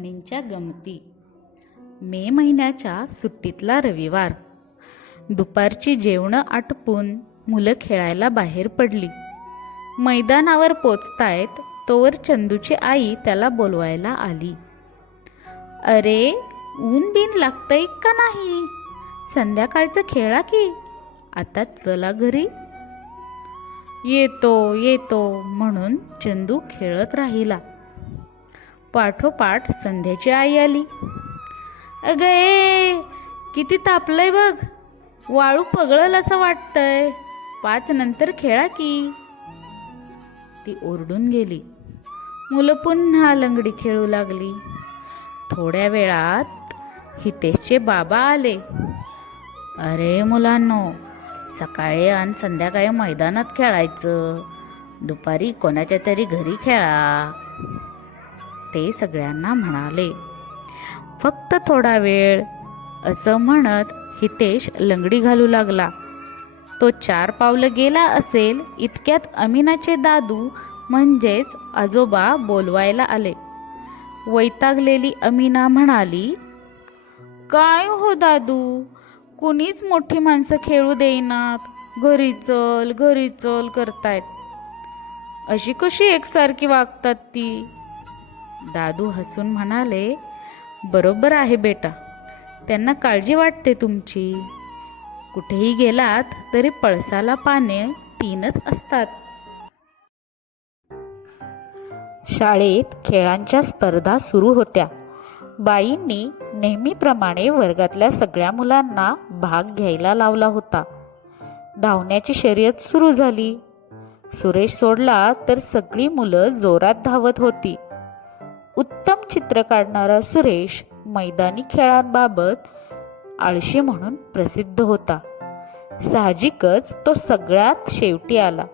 म्हणींच्या गमती. मे महिन्याच्या सुट्टीतला रविवार. दुपारची जेवणं आटपून मुलं खेळायला बाहेर पडली. मैदानावर पोचतायत तोवर चंदूची आई त्याला बोलवायला आली. अरे ऊन बिन लागतंय का नाही? संध्याकाळचं खेळा की? आता चला घरी. येतो येतो म्हणून चंदू खेळत राहिला. पाठोपाठ संध्याची आई आली. अगं ए किती तापलंय बघ. वाळू पगळल असं वाटतंय. पाच नंतर खेळा की. ती ओरडून गेली. मुलं पुन्हा लंगडी खेळू लागली. थोड्या वेळात हितेशचे बाबा आले. अरे मुलांनो सकाळी आणि संध्याकाळी मैदानात खेळायचं. दुपारी कोणाच्या तरी घरी खेळा. ते सगळ्यांना म्हणाले. फक्त थोडा वेळ असं म्हणत हितेश लंगडी घालू लागला. तो चार पावलं गेला असेल इतक्यात अमिनाचे दादू म्हणजेच आजोबा बोलवायला आले. वैतागलेली अमिना म्हणाली काय हो दादू? कुणीच मोठी माणसं खेळू देईनात. घरी चल घरी चल करतायत. अशी कशी एकसारखी वागतात ती? दादू हसून म्हणाले बरोबर आहे बेटा त्यांना काळजी वाटते तुमची. कुठेही गेलात तरी पळसाला पाने तीनच असतात. शाळेत खेळांच्या स्पर्धा सुरू होत्या. बाईंनी नेहमीप्रमाणे वर्गातल्या सगळ्या मुलांना भाग घ्यायला लावला होता. धावण्याची शर्यत सुरू झाली. सुरेश सोडला तर सगळी मुलं जोरात धावत होती. उत्तम चित्र काढणारा सुरेश मैदानी खेळांबाबत आळशी म्हणून प्रसिद्ध होता. साहजिकच तो सगळ्यात शेवटी आला.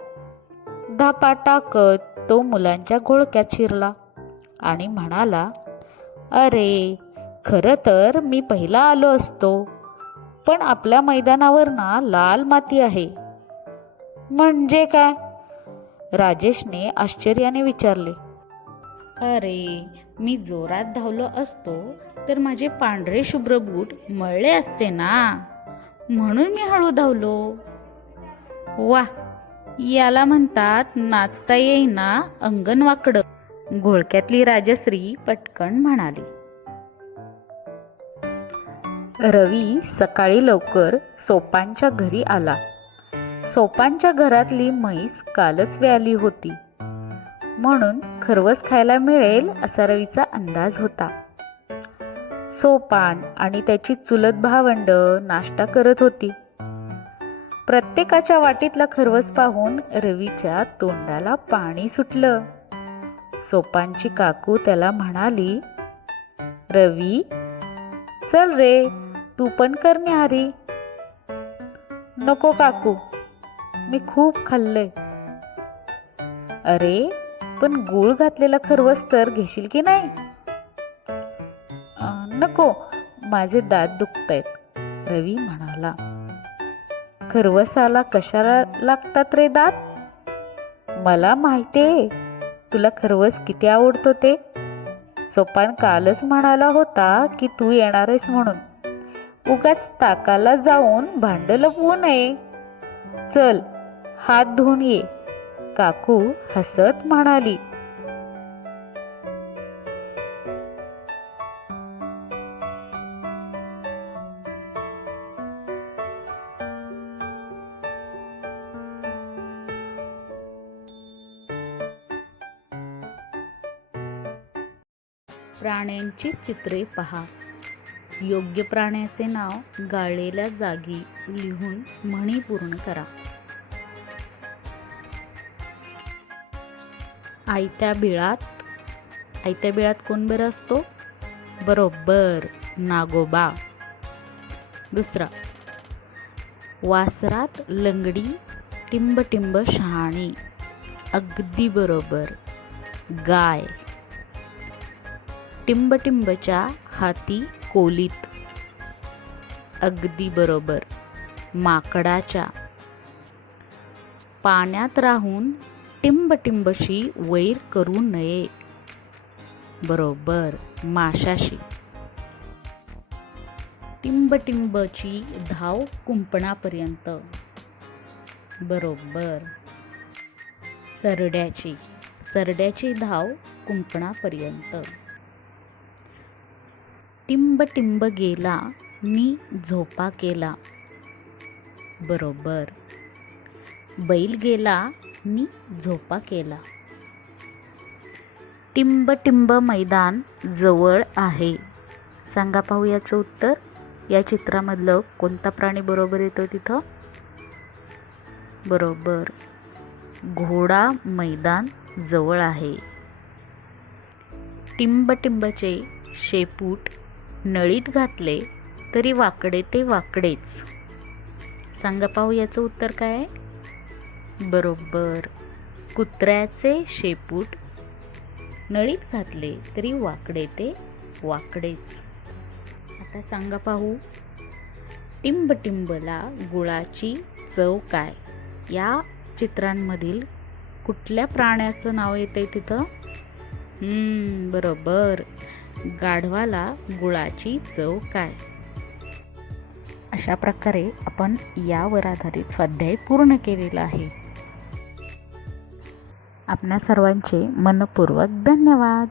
धापा टाकत तो मुलांच्या घोळक्यात शिरला आणि म्हणाला अरे खरं तर मी पहिला आलो असतो पण आपल्या मैदानावर ना लाल माती आहे. म्हणजे काय? राजेशने आश्चर्याने विचारले. अरे मी जोरात धावलो असतो तर माझे पांढरे शुभ्र बूट मळले असते ना? म्हणून मी हळू धावलो. वा याला म्हणतात नाचता येईना अंगण वाकडं घोळक्यातली राजश्री पटकन म्हणाली. रवी सकाळी लवकर सोपांच्या घरी आला. सोपांच्या घरातली म्हैस कालच व्याली होती. म्हणून खरवस खायला मिळेल असा रवीचा अंदाज होता. सोपान आणि त्याची चुलत भावंड नाश्ता करत होती. प्रत्येकाच्या वाटीतला खरवस पाहून रवीच्या तोंडाला पाणी सुटलं. सोपानची काकू त्याला म्हणाली रवी चल रे तू पण कर निहारी नको काकू मी खूप खाल्लंय. अरे पण गूळ घातलेला खरवस तर घेशील की नाही? नको. माझे दात दुखतायत रवी म्हणाला. खरवसाला कशाला लागतात रे दात? मला माहितीये तुला खरवस किती आवडतो ते? सोपान कालच म्हणाला होता की तू येणार आहेस म्हणून. उगाच ताकाला जाऊन भांड लपवू नये. चल हात धुवून ये. काकू हसत म्हणाली. प्राण्यांची चित्रे पहा. योग्य प्राण्याचे नाव गाळलेल्या जागी लिहून म्हणी पूर्ण करा. आयत्या बिळात. आयत्या बिळात कोण बरं असतो? बरोबर नागोबा. दुसरा वासरात लंगडी टिंब टिंब शहाणी. अगदी बरोबर गाय. टिंबटिंबच्या हाती कोलीत. अगदी बरोबर माकडाच्या. पाण्यात राहून टिंबटिंबशी वैर करू नये. बरोबर माशाशी. टिंबटिंबची धाव कुंपणापर्यंत. बरोबर. सरड्याची सरड्याची धाव कुंपणापर्यंत. टिंबटिंब गेला मी झोपा केला. बरोबर. बैल गेला मी झोपा केला. टिंब टिंब मैदान जवळ आहे. सांगा पाहू याचं उत्तर. या चित्रामधलं कोणता प्राणी बरोबर येतो तिथं? बरोबर. घोडा मैदान जवळ आहे. टिंब टिंबचे शेपूट नळीत घातले तरी वाकडे ते वाकडेच. सांगा पाहू याचं उत्तर काय आहे? बरोबर. कुत्र्याचे शेपूट. नळीत घातले तरी वाकडे ते वाकडेच. आता सांगा पाहू. टिंब टिंबला गुळाची चव काय? या चित्रांमधील कुठल्या प्राण्याचं नाव येते तिथं? बरोबर. गाढवाला गुळाची चव काय? अशा प्रकारे आपण यावर आधारित स्वाध्याय पूर्ण केलेला आहे. आपणा सर्वांचे मनपूर्वक धन्यवाद.